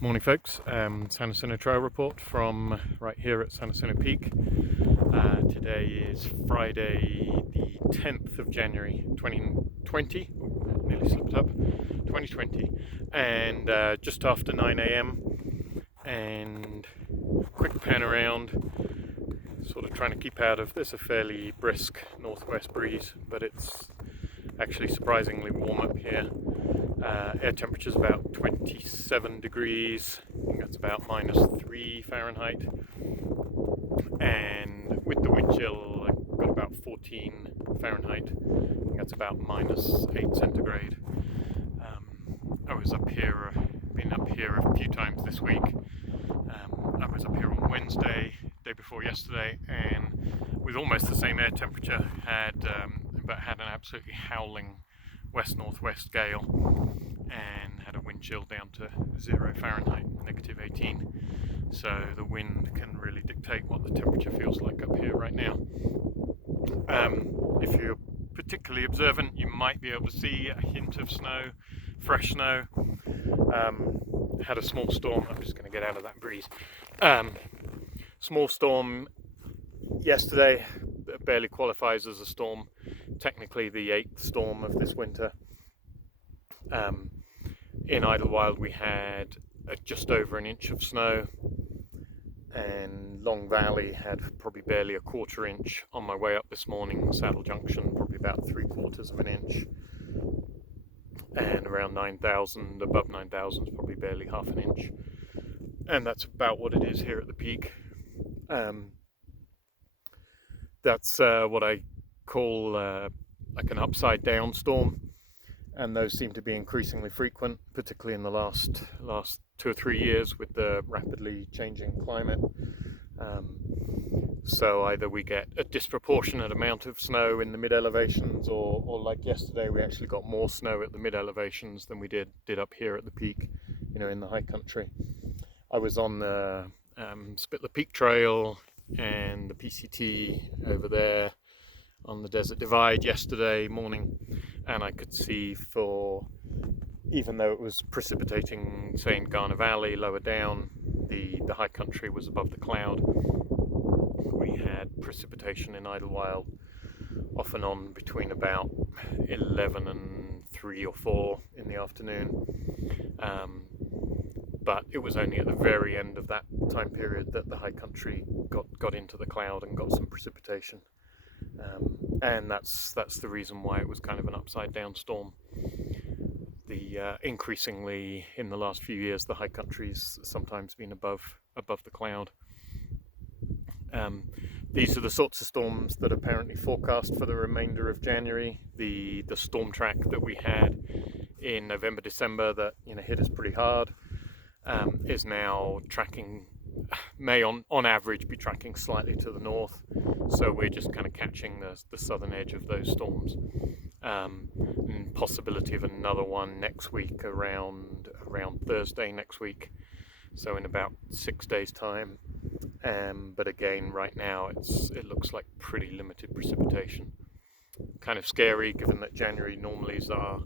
Morning folks, San Jacinto Trail Report from right here at San Jacinto Peak. Today is Friday the 10th of January 2020, nearly slipped up, 2020, and just after 9 a.m. and quick pan around, sort of trying to keep out of, there's a fairly brisk northwest breeze, but it's actually surprisingly warm up here. Air temperature's about 27 degrees, I think that's about -3 Fahrenheit, and with the wind chill I've got about 14 Fahrenheit, I think that's about -8 centigrade. I was up here, been up here a few times this week. I was up here on Wednesday, day before yesterday, and with almost the same air temperature but had an absolutely howling west-northwest gale and had a wind chill down to 0 Fahrenheit, -18. So the wind can really dictate what the temperature feels like up here right now. If you're particularly observant, you might be able to see a hint of snow, fresh snow. Had a small storm, I'm just going to get out of that breeze. Small storm yesterday that barely qualifies as a storm, technically the 8th storm of this winter. In Idlewild we had just over an inch of snow, and Long Valley had probably barely a quarter inch. On my way up this morning, Saddle Junction probably about 3/4 of an inch, and around 9,000, above 9,000 is probably barely half an inch, and that's about what it is here at the peak. That's what I call like an upside down storm, and those seem to be increasingly frequent, particularly in the last 2 or 3 years with the rapidly changing climate. So either we get a disproportionate amount of snow in the mid-elevations, or like yesterday we actually got more snow at the mid-elevations than we did up here at the peak, in the high country. I was on the Spitler Peak Trail and the PCT over there on the Desert Divide yesterday morning, and I could see, even though it was precipitating, say in Garner Valley lower down, the high country was above the cloud. We had precipitation in Idlewild off and on between about 11 and 3 or 4 in the afternoon, but it was only at the very end of that time period that the high country got into the cloud and got some precipitation. And that's the reason why it was kind of an upside down storm. Increasingly in the last few years, the high country's sometimes been above the cloud. These are the sorts of storms that are apparently forecast for the remainder of January. The storm track that we had in November, December that hit us pretty hard is now may on average be tracking slightly to the north, so we're just kind of catching the southern edge of those storms, and possibility of another one next week around Thursday next week, so in about 6 days time. But again, right now it looks like pretty limited precipitation. Kind of scary, given that January normally is our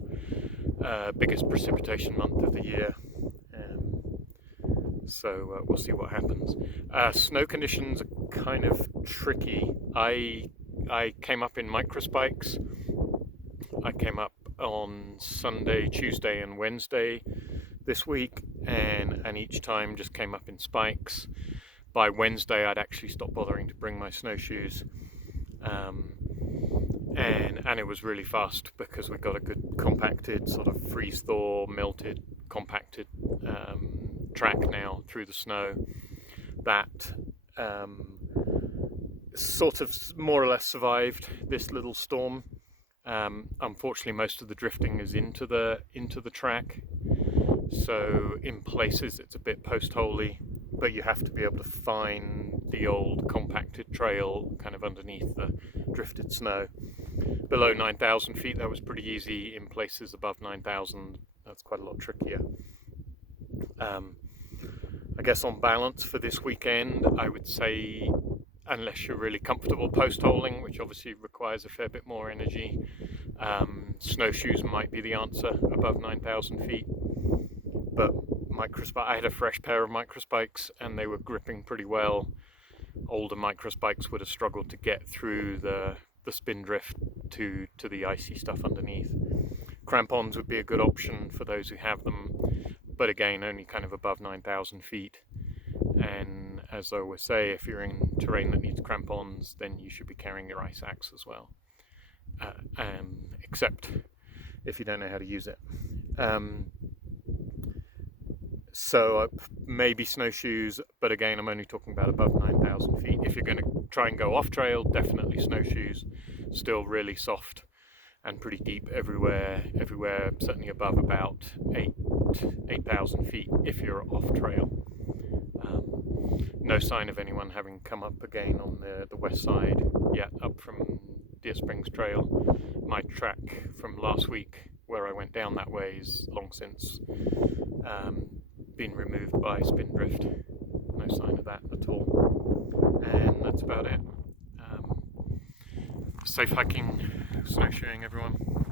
biggest precipitation month of the year. So we'll see what happens. Snow conditions are kind of tricky. I came up in microspikes. I came up on Sunday, Tuesday and Wednesday this week, and each time just came up in spikes. By Wednesday I'd actually stopped bothering to bring my snowshoes, and it was really fast because we got a good compacted, sort of freeze-thaw, melted, compacted track now through the snow that sort of more or less survived this little storm. Unfortunately, most of the drifting is into the track, so in places it's a bit post-holy, but you have to be able to find the old compacted trail kind of underneath the drifted snow. Below 9,000 feet that was pretty easy. In places above 9,000 that's quite a lot trickier. I guess on balance for this weekend, I would say, unless you're really comfortable post-holing, which obviously requires a fair bit more energy, snowshoes might be the answer above 9,000 feet. But microspike. I had a fresh pair of microspikes and they were gripping pretty well. Older microspikes would have struggled to get through the spin drift to the icy stuff underneath. Crampons would be a good option for those who have them, but again, only kind of above 9,000 feet. And as I always say, if you're in terrain that needs crampons, then you should be carrying your ice axe as well, except if you don't know how to use it. So maybe snowshoes, but again, I'm only talking about above 9,000 feet. If you're going to try and go off trail, definitely snowshoes, still really soft and pretty deep everywhere, certainly above about 8,000 feet if you're off trail. No sign of anyone having come up again on the west side yet, up from Deer Springs Trail. My track from last week where I went down that way is long since been removed by spin drift. No sign of that at all. And that's about it. Safe hiking, snowshoeing, everyone.